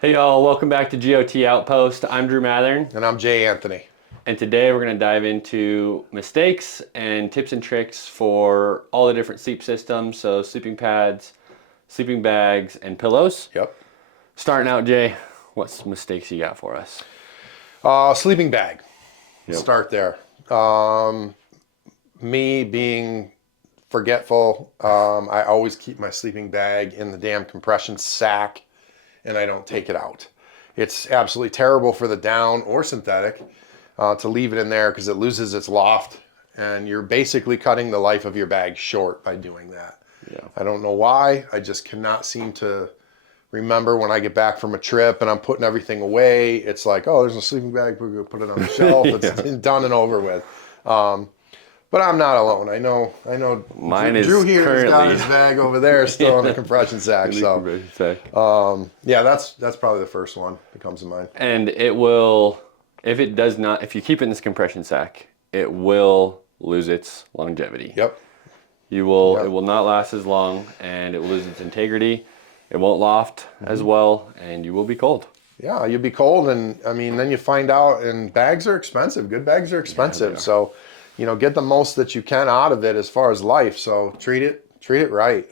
Hey y'all, welcome back to GOT Outpost. I'm Drew Mathern, And I'm Jay Anthony. and today we're going to dive into mistakes and tips and tricks for all the different sleep systems, so sleeping pads, sleeping bags, and pillows. Yep. Starting out, Jay, what mistakes you got for us? Sleeping bag. Let's Yep. start there. Me being forgetful, I always keep my sleeping bag in the damn compression sack and I don't take it out. It's absolutely terrible for the down or synthetic to leave it in there because it loses its loft and you're basically cutting the life of your bag short by doing that. Yeah. I don't know why. I just cannot seem to remember when I get back from a trip and I'm putting everything away. It's like, oh, there's a sleeping bag. We're going to put it on the shelf. Yeah. It's done and over with. But I'm not alone. I know. Mine Drew is here has got currently his bag over there still in the compression sack. in the So, compression sack. yeah, that's probably the first one that comes to mind. And it will, if it does not, if you keep it in this compression sack, it will lose its longevity. Yep. It will not last as long, and it will lose its integrity. It won't loft as well, and you will be cold. Yeah, you'd be cold, and I mean, then you find out, and bags are expensive. Good bags are expensive, are. so get the most that you can out of it as far as life. So treat it right.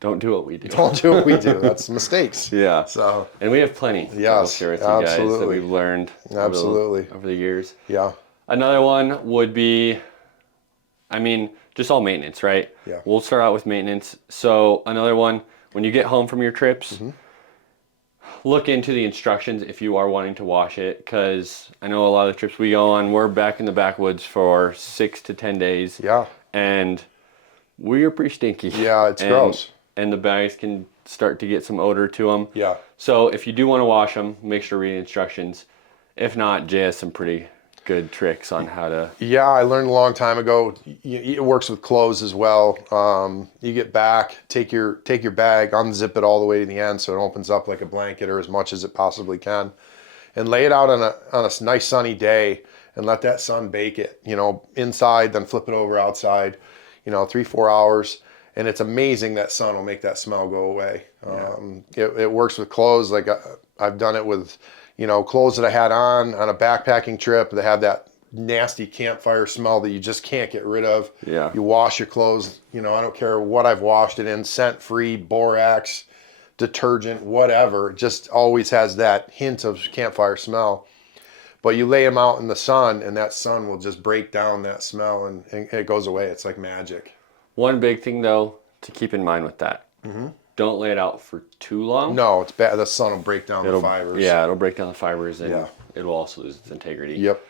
Don't do what we do. Don't do what we do. That's mistakes. Yeah. So And we have plenty that we'll yes, share with you guys that absolutely. we've learned Absolutely. over the years. Yeah. Another one would be, just all maintenance, right? Yeah. We'll start out with maintenance. So another one, when you get home from your trips, look into the instructions if you are wanting to wash it, because I know a lot of the trips we go on, we're back in the backwoods for 6 to 10 days. Yeah. And we are pretty stinky. Yeah, it's gross. And the bags can start to get some odor to them. Yeah. So if you do want to wash them, make sure to read the instructions. If not, Jay has some pretty good tricks on how to. Yeah, I learned a long time ago. It works with clothes as well. You get back, take your bag, unzip it all the way to the end so it opens up like a blanket or as much as it possibly can, and lay it out on a nice sunny day and let that sun bake it. Inside, then flip it over outside. 3-4 hours, and it's amazing that sun will make that smell go away. It works with clothes. Like I've done it with. Clothes that I had on a backpacking trip that have that nasty campfire smell that you just can't get rid of. Yeah. You wash your clothes, I don't care what I've washed it in, scent-free, borax, detergent, whatever. It just always has that hint of campfire smell. But you lay them out in the sun, and that sun will just break down that smell, and it goes away. It's like magic. One big thing, though, to keep in mind with that. Don't lay it out for too long. No, it's bad. The sun will break down the fibers. Yeah, it'll break down the fibers, and it will also lose its integrity. Yep.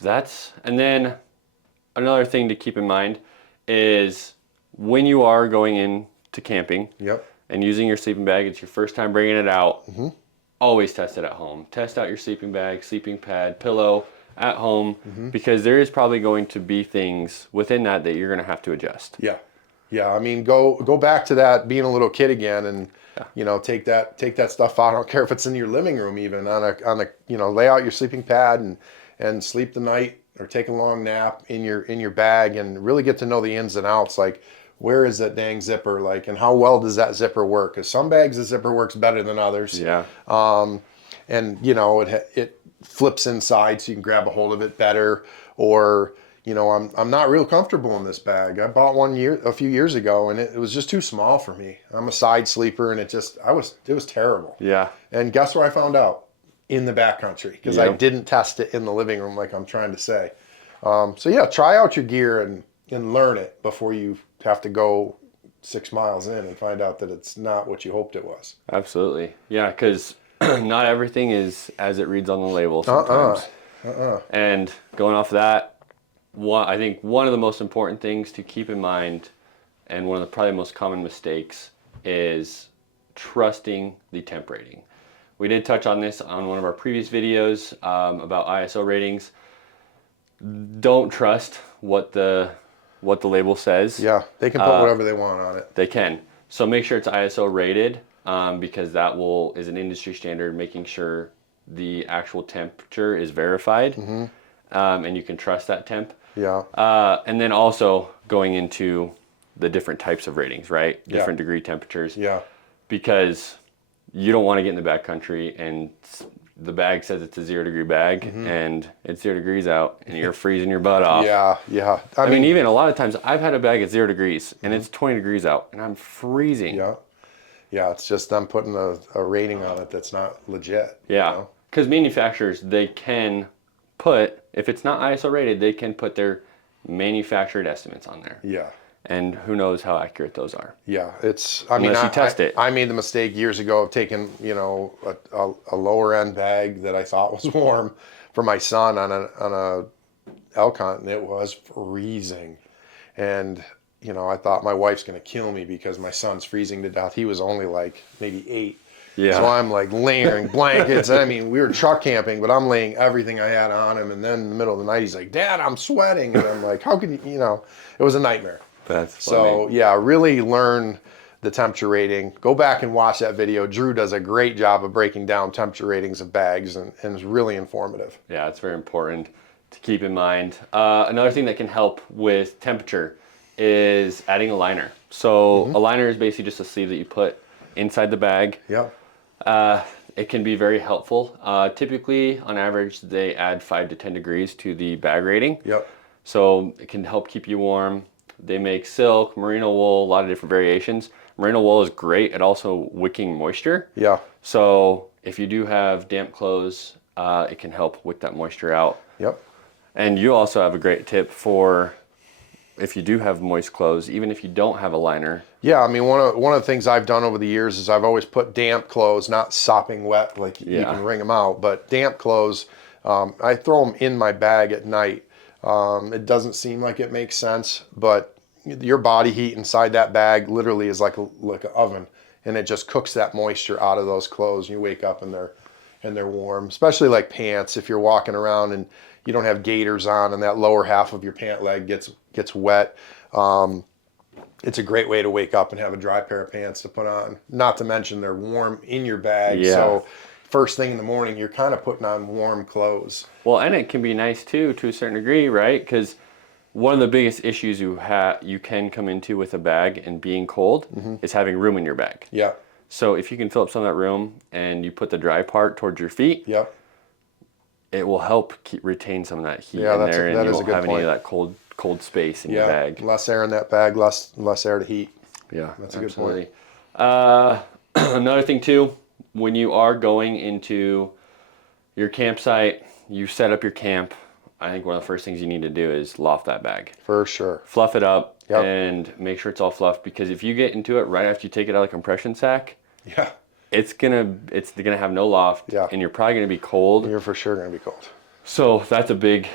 And then another thing to keep in mind is when you are going into camping and using your sleeping bag, it's your first time bringing it out, always test it at home. Test out your sleeping bag, sleeping pad, pillow at home, because there is probably going to be things within that you're going to have to adjust. Yeah. Yeah, I mean, go back to that being a little kid again, and take that stuff out. I don't care if it's in your living room, even on a lay out your sleeping pad and sleep the night or take a long nap in your bag and really get to know the ins and outs. Like, where is that dang zipper? Like, and how well does that zipper work? Because some bags the zipper works better than others. Yeah. And it flips inside so you can grab a hold of it better, or. I'm not real comfortable in this bag. I bought one a few years ago, and it was just too small for me. I'm a side sleeper, and it was terrible. Yeah. And guess where I found out? In the backcountry, because I didn't test it in the living room like I'm trying to say. So yeah, try out your gear and learn it before you have to go 6 miles in and find out that it's not what you hoped it was. Absolutely. Yeah, because not everything is as it reads on the label sometimes. And going off of that, I think one of the most important things to keep in mind, and one of the probably most common mistakes, is trusting the temp rating. We did touch on this on one of our previous videos about ISO ratings. Don't trust what the label says. Yeah, they can put whatever they want on it. They can. So make sure it's ISO rated, because that is an industry standard, making sure the actual temperature is verified, and you can trust that temp. Yeah. And then also going into the different types of ratings, right? Different degree temperatures. Yeah. Because you don't want to get in the backcountry and the bag says it's a 0 degree bag and it's 0 degrees out and you're freezing your butt off. Yeah. I mean, even a lot of times I've had a bag at 0 degrees and it's 20 degrees out and I'm freezing. Yeah, it's just them putting a rating on it that's not legit. Yeah, because manufacturers, they can put, if it's not ISO rated, they can put their manufactured estimates on there. Yeah. And who knows how accurate those are. Yeah, Unless you test it. I made the mistake years ago of taking, a lower end bag that I thought was warm for my son on a elk hunt, and it was freezing. And, I thought my wife's going to kill me because my son's freezing to death. He was only like maybe 8. Yeah. So I'm like layering blankets. I mean, we were truck camping, but I'm laying everything I had on him. And then in the middle of the night, he's like, Dad, I'm sweating. And I'm like, how can you, it was a nightmare. That's funny. So yeah, really learn the temperature rating. Go back and watch that video. Drew does a great job of breaking down temperature ratings of bags and it's really informative. Yeah, it's very important to keep in mind. Another thing that can help with temperature is adding a liner. So a liner is basically just a sleeve that you put inside the bag. Yeah. It can be very helpful. Typically, on average, they add 5 to 10 degrees to the bag rating. Yep. So it can help keep you warm. They make silk, merino wool, a lot of different variations. Merino wool is great at also wicking moisture. Yeah. So if you do have damp clothes, it can help wick that moisture out. Yep. And you also have a great tip for if you do have moist clothes, even if you don't have a liner. Yeah, I mean, one of the things I've done over the years is I've always put damp clothes, not sopping wet like you can wring them out, but damp clothes. I throw them in my bag at night. It doesn't seem like it makes sense, but your body heat inside that bag literally is like an oven, and it just cooks that moisture out of those clothes. You wake up and they're warm, especially like pants. If you're walking around and you don't have gaiters on and that lower half of your pant leg gets wet, it's a great way to wake up and have a dry pair of pants to put on. Not to mention they're warm in your bag. Yeah. So first thing in the morning, you're kind of putting on warm clothes. Well, and it can be nice too, to a certain degree, right? Because one of the biggest issues you can come into with a bag and being cold is having room in your bag. Yeah. So if you can fill up some of that room and you put the dry part towards your feet, yeah, it will help retain some of that heat in there, and that you is won't a good have any point. of that cold space in your bag. Less air in that bag, less air to heat. Yeah, that's a good point. Another thing too, when you are going into your campsite, you set up your camp. I think one of the first things you need to do is loft that bag. For sure. Fluff it up and make sure it's all fluffed, because if you get into it right after you take it out of the compression sack, it's gonna have no loft, and you're probably gonna be cold. You're for sure gonna be cold. So that's a big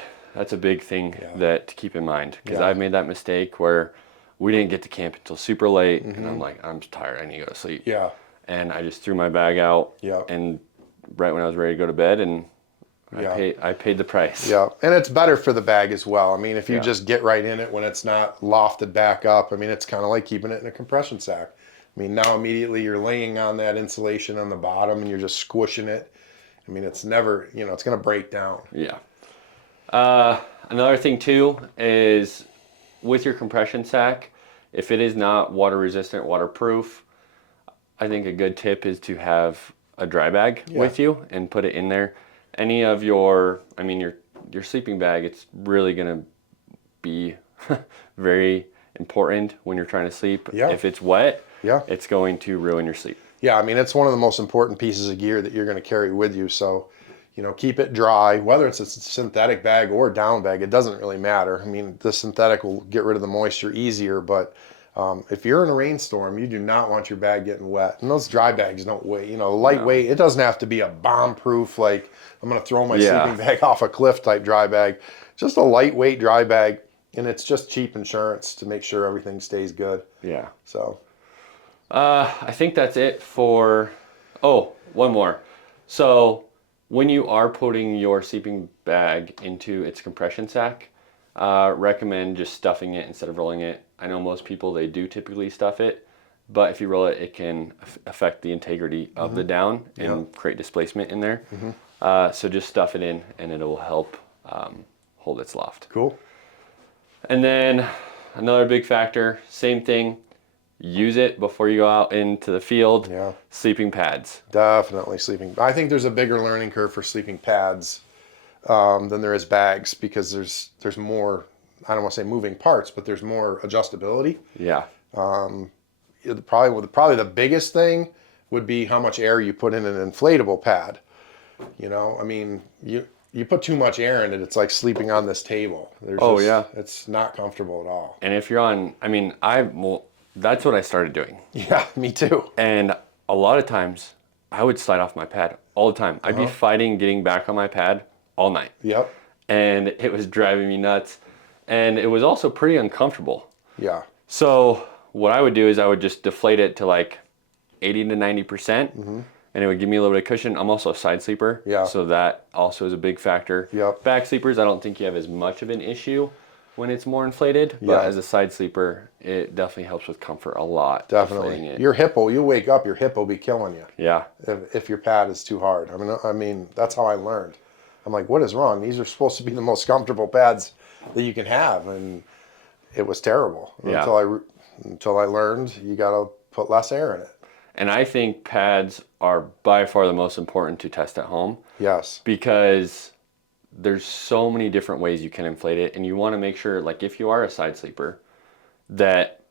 thing that to keep in mind, because I've made that mistake where we didn't get to camp until super late, and I'm like, I'm tired, I need to go to sleep. Yeah. And I just threw my bag out. And right when I was ready to go to bed, and I paid the price. Yeah, and it's better for the bag as well. I mean, if you just get right in it when it's not lofted back up, I mean, it's kind of like keeping it in a compression sack. I mean, now immediately you're laying on that insulation on the bottom and you're just squishing it. I mean, it's never, it's going to break down. Yeah. Another thing too is with your compression sack, if it is not water resistant, waterproof, I think a good tip is to have a dry bag with you and put it in there. Any of your sleeping bag, it's really going to be very important when you're trying to sleep. If it's wet, it's going to ruin your sleep. Yeah, I mean, it's one of the most important pieces of gear that you're going to carry with you. So, keep it dry, whether it's a synthetic bag or a down bag, it doesn't really matter. I mean, the synthetic will get rid of the moisture easier, but if you're in a rainstorm, you do not want your bag getting wet. And those dry bags don't weigh, lightweight. It doesn't have to be a bomb-proof, like I'm going to throw my sleeping bag off a cliff type dry bag. Just a lightweight dry bag, and it's just cheap insurance to make sure everything stays good. Yeah. So. I think that's it for, one more. So when you are putting your sleeping bag into its compression sack, recommend just stuffing it instead of rolling it. I know most people, they do typically stuff it, but if you roll it, it can affect the integrity of the down and create displacement in there. So just stuff it in and it will help hold its loft. Cool. And then another big factor, same thing, Yeah. use it before you go out into the field. Yeah. Sleeping pads. Definitely sleeping. I think there's a bigger learning curve for sleeping pads than there is bags, because there's more, I don't want to say moving parts, but there's more adjustability. Yeah. Probably the biggest thing would be how much air you put in an inflatable pad. You know, I mean, you put too much air in it, it's like sleeping on this table. Yeah. It's not comfortable at all. And if you're on, I mean, well, that's what I started doing. Yeah, me too. And a lot of times I would slide off my pad all the time. I'd be fighting getting back on my pad all night. Yep. And it was driving me nuts. And it was also pretty uncomfortable. Yeah. So what I would do is I would just deflate it to like 80 to 90%. And it would give me a little bit of cushion. I'm also a side sleeper. Yeah. So that also is a big factor. Yep. Back sleepers, I don't think you have as much of an issue when it's more inflated. But Yeah. as a side sleeper, it definitely helps with comfort a lot. Definitely. It. Your hip will, you wake up, your hip will be killing you. Yeah. If your pad is too hard. I mean, that's how I learned. I'm like, what is wrong? These are supposed to be the most comfortable pads that you can have, and it was terrible. Yeah. Until I learned you got to put less air in it. And I think pads are by far the most important to test at home. Yes. Because there's so many different ways you can inflate it, and you want to make sure, like if you are a side sleeper, that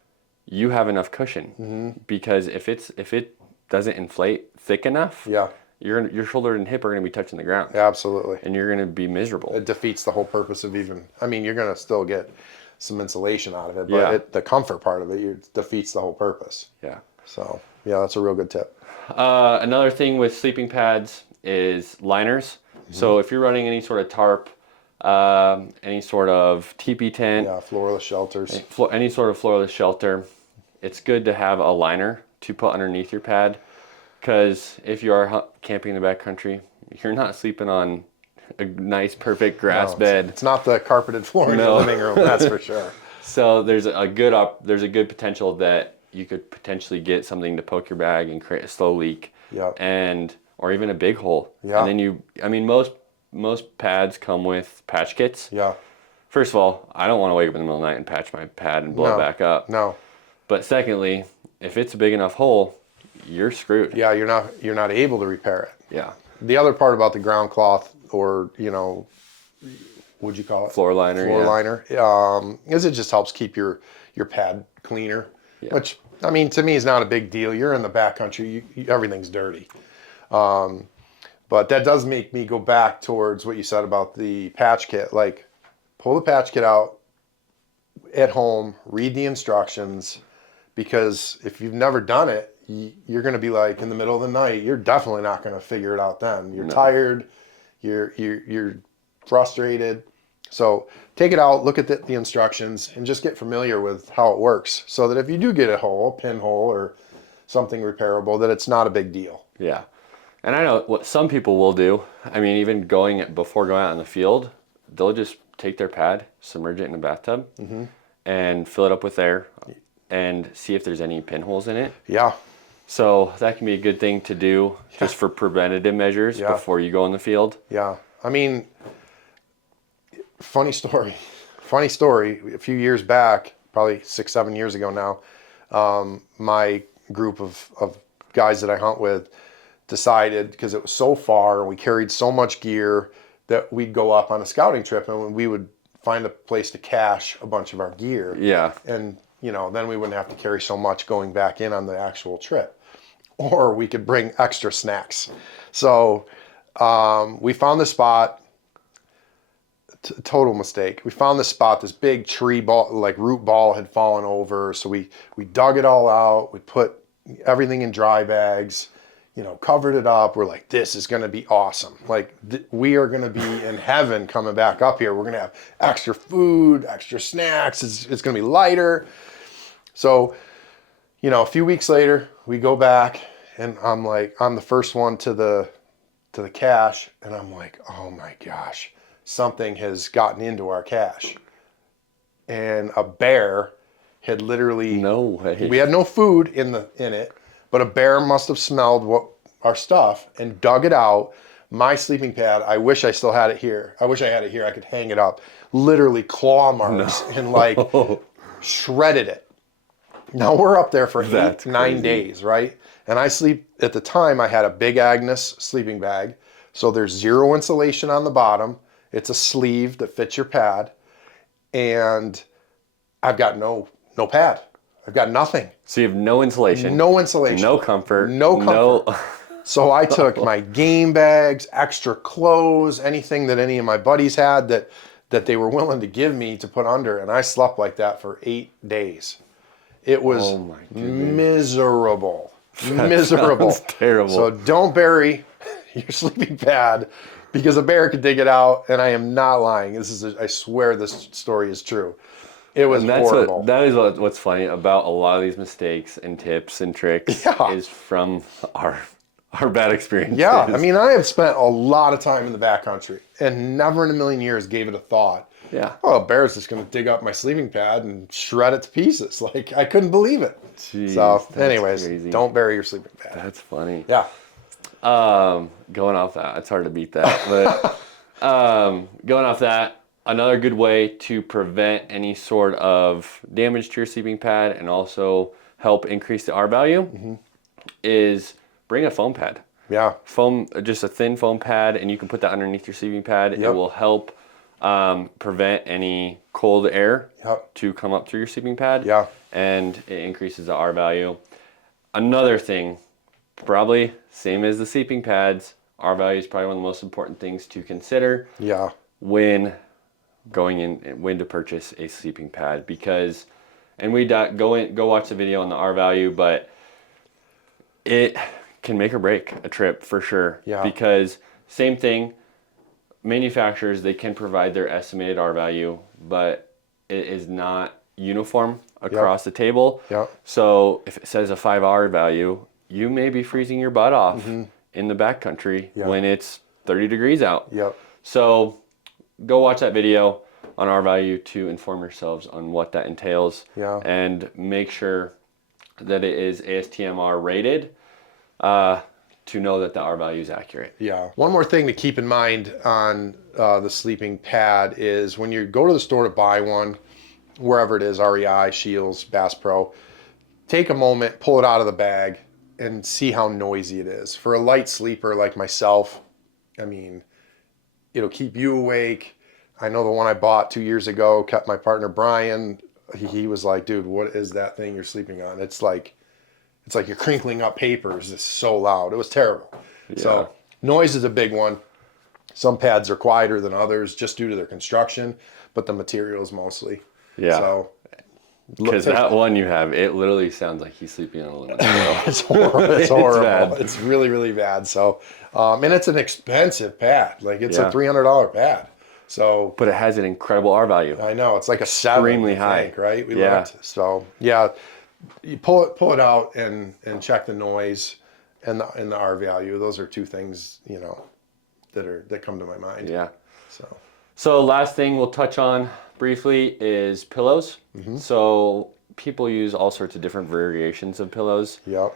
you have enough cushion. Because if it doesn't inflate thick enough, Yeah. your shoulder and hip are going to be touching the ground. Absolutely. And you're going to be miserable. It defeats the whole purpose of even. I mean, you're going to still get some insulation out of it, but the comfort part of it defeats the whole purpose. Yeah. So yeah, that's a real good tip. Another thing with sleeping pads is liners. So if you're running any sort of tarp, any sort of teepee tent, Yeah, floorless shelters. any sort of floorless shelter, it's good to have a liner to put underneath your pad. Because if you are camping in the backcountry, you're not sleeping on a nice, perfect grass bed. It's not the carpeted floor in your living room, that's for sure. So there's a good potential that you could potentially get something to poke your bag and create a slow leak. Yeah. Or even a big hole. Yeah. And then most pads come with patch kits. Yeah. First of all, I don't want to wake up in the middle of the night and patch my pad and blow it back up. No. But secondly, if it's a big enough hole, you're screwed. Yeah, you're not able to repair it. Yeah. The other part about the ground cloth, or what'd you call it? Floor liner. Floor liner. Is it just helps keep your pad cleaner. Yeah. Which, I mean, to me is not a big deal. You're in the backcountry, everything's dirty. But that does make me go back towards what you said about the patch kit. Like, pull the patch kit out at home, read the instructions, because if you've never done it, you're going to be like in the middle of the night. You're definitely not going to figure it out then. You're tired. You're frustrated. So take it out, look at the instructions, and just get familiar with how it works, so that if you do get a hole, a pinhole, or something repairable, that it's not a big deal. Yeah. And I know what some people will do. I mean, even before going out in the field, they'll just take their pad, submerge it in a bathtub, and fill it up with air, and see if there's any pinholes in it. Yeah. So that can be a good thing to do just for preventative measures before you go in the field. Yeah. I mean, funny story. A few years back, probably 6-7 years ago now, my group of guys that I hunt with decided, because it was so far and we carried so much gear, that we'd go up on a scouting trip and we would find a place to cache a bunch of our gear. Yeah. And, then we wouldn't have to carry so much going back in on the actual trip. Or we could bring extra snacks. So we found the spot. Total mistake. We found the spot. This big tree ball, like root ball, had fallen over. So we dug it all out. We put everything in dry bags. Covered it up. We're like, this is going to be awesome. Like, we are going to be in heaven coming back up here. We're going to have extra food, extra snacks. It's going to be lighter. So, a few weeks later, we go back, and I'm the first one to the cache, and I'm like, oh my gosh, something has gotten into our cache. And a bear had literally... No way. We had no food in it, but a bear must have smelled our stuff and dug it out. My sleeping pad, I wish I still had it here. I wish I had it here. I could hang it up. Literally claw marks and shredded it. Now we're up there for That's 9 crazy. days, right? And I sleep, at the time I had a Big Agnes sleeping bag. So there's zero insulation on the bottom. It's a sleeve that fits your pad. And I've got no pad. I've got nothing. So you have no insulation. No insulation. No comfort. No comfort. So I took my game bags, extra clothes, anything that any of my buddies had that they were willing to give me to put under. And I slept like that for 8 days. It was miserable. Miserable. Sounds terrible. So don't bury your sleeping pad because a bear could dig it out, and I am not lying. I swear this story is true. It was horrible. That is what's funny about a lot of these mistakes and tips and tricks is from our bad experiences. Yeah, I mean, I have spent a lot of time in the backcountry and never in a million years gave it a thought. Yeah. Oh, a bear's just going to dig up my sleeping pad and shred it to pieces. Like, I couldn't believe it. Jeez, so, anyways, crazy. don't bury your sleeping pad. That's funny. Yeah. Going off that, it's hard to beat that. But going off that, another good way to prevent any sort of damage to your sleeping pad and also help increase the R value is bring a foam pad. Yeah. Foam, just a thin foam pad, and you can put that underneath your sleeping pad. It will help prevent any cold air to come up through your sleeping pad. Yeah. And it increases the R value. Another thing, probably same as the sleeping pads, R value is probably one of the most important things to consider. Yeah. When to purchase a sleeping pad, because, and go watch the video on the R value, but it can make or break a trip for sure. Yeah. Because same thing, manufacturers, they can provide their estimated R value, but it is not uniform across the table. Yep. So if it says a 5 R value, you may be freezing your butt off in the backcountry when it's 30 degrees out. Yep. So go watch that video on R value to inform yourselves on what that entails. Yeah. And make sure that it is ASTMR rated to know that the R value is accurate. Yeah. One more thing to keep in mind on the sleeping pad is when you go to the store to buy one, wherever it is, REI, Shields, Bass Pro, take a moment, pull it out of the bag, and see how noisy it is. For a light sleeper like myself, I mean, it'll keep you awake. I know the one I bought 2 years ago kept my partner Brian. He was like, dude, what is that thing you're sleeping on? It's like you're crinkling up papers. It's so loud. It was terrible. Yeah. So noise is a big one. Some pads are quieter than others just due to their construction, but the materials mostly. Yeah. So because that one you have, it literally sounds like he's sleeping on a aluminum pillow. It's horrible. It's horrible. Bad. It's really, really bad. So, and it's an expensive pad. Like it's a $300 pad. So, but it has an incredible R value. I know it's like a 7, extremely high, think, right? We looked. So, yeah, you pull it out and check the noise and the R value. Those are two things that come to my mind. Yeah. So last thing we'll touch on briefly is pillows. So people use all sorts of different variations of pillows. Yep.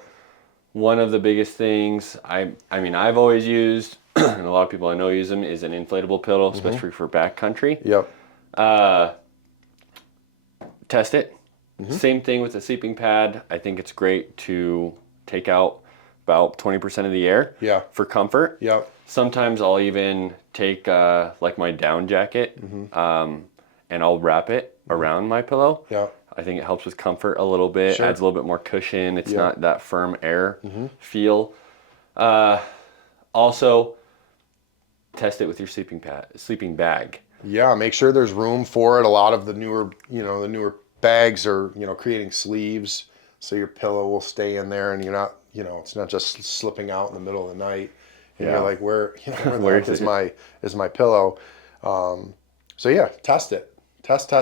One of the biggest things I've always used, and a lot of people I know use them, is an inflatable pillow, especially for backcountry. Yep. Test it. Same thing with the sleeping pad. I think it's great to take out about 20% of the air for comfort. Yep. Sometimes I'll even take like my down jacket and I'll wrap it around my pillow. Yep. I think it helps with comfort a little bit, adds a little bit more cushion. It's not that firm air feel. Also, test it with your sleeping bag. Yeah, make sure there's room for it. A lot of the newer bags are, creating sleeves so your pillow will stay in there and you're not, it's not just slipping out in the middle of the night. And you're like, where is my pillow? So yeah, test it. Test.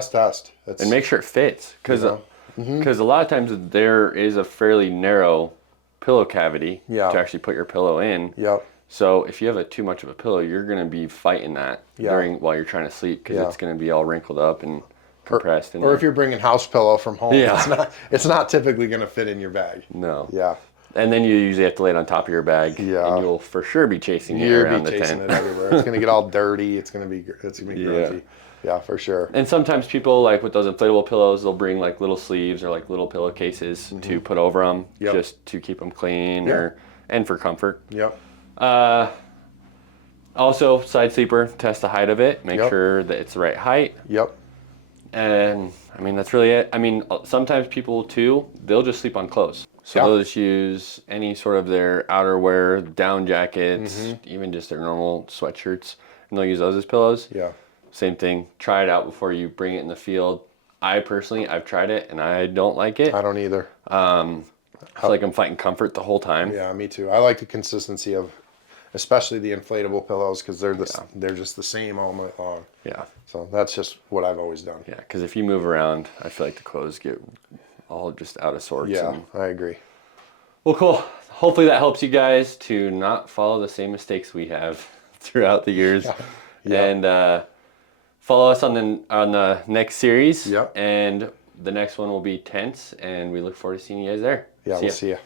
And make sure it fits, because a lot of times there is a fairly narrow pillow cavity to actually put your pillow in. Yep. So if you have too much of a pillow, you're going to be fighting that while you're trying to sleep, because it's going to be all wrinkled up and compressed. Or if you're bringing house pillow from home, it's not typically going to fit in your bag. No. Yeah. And then you usually have to lay it on top of your bag, and you'll for sure be chasing it around the tent. It everywhere. It's going to get all dirty. It's going to be grunty. Yeah, for sure. And sometimes people, like with those inflatable pillows, they'll bring like little sleeves or like little pillowcases to put over them, just to keep them clean and for comfort. Yep. Also, side sleeper, test the height of it, make sure that it's the right height. Yep. And I mean, that's really it. I mean, sometimes people too, they'll just sleep on clothes. So they'll just use any sort of their outerwear, down jackets, even just their normal sweatshirts, and they'll use those as pillows. Yeah. Same thing. Try it out before you bring it in the field. I've tried it and I don't like it. I don't either. It's like I'm fighting comfort the whole time. Yeah, me too. I like the consistency of, especially the inflatable pillows, because they're just the same all night long. Yeah. So that's just what I've always done. Yeah, because if you move around, I feel like the clothes get all just out of sorts. Yeah, I agree. Well, cool. Hopefully that helps you guys to not follow the same mistakes we have throughout the years. Yeah. And follow us on the next series. Yep. And the next one will be tents, and we look forward to seeing you guys there. Yeah, we'll see ya.